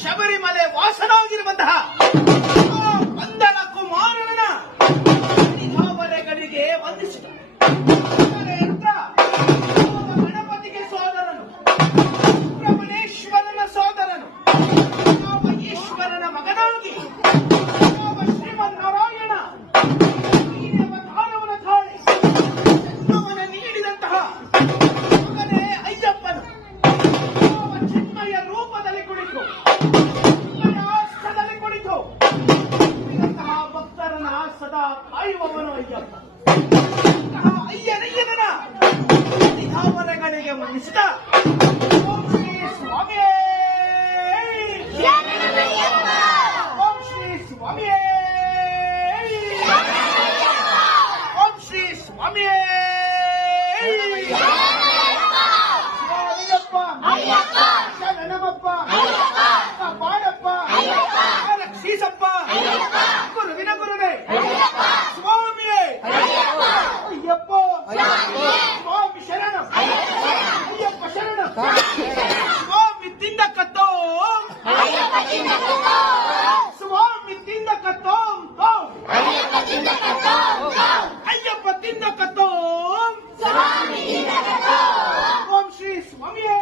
ಶಬರಿಮಲೆ ವಾಸನಾಗಿರುವಂತಹ ಕುಮಾರನ ಗಡಿಗೆ ವಂದಿಸಿದ. ಆಯುವವನು ಅಯ್ಯಪ್ಪ. ಅಯ್ಯನಯ್ಯನ ಧಾಮನಗಳಿಗೆ ಮನ್ನಿಸಿದ ಓಂ ಶ್ರೀ ಸ್ವಾಮಿಯೇ. ಓಂ ಶ್ರೀ ಸ್ವಾಮಿಯೇ. ಓಂ ಶ್ರೀ ಸ್ವಾಮಿಯೇ. ಅಯ್ಯಪ್ಪ ಶರಣಮಪ್ಪ ಬಾಳಪ್ಪ ರಕ್ಷಿಸಪ್ಪ ಗುರುವಿನ ಗುರುವೇ. ಸ್ವಾಮಿ ಶರಣ ಅಯ್ಯಪ್ಪ ಶರಣ ಸ್ವಾಮಿ ತಿಂದ ಕತ್ತೋ ಸ್ವಾಮಿ ತಿಂದ ಕತ್ತೋ ಅಯ್ಯಪ್ಪ ತಿಂದ ಕತ್ತೋ ಓಂ ಶ್ರೀ ಸ್ವಾಮಿಯೇ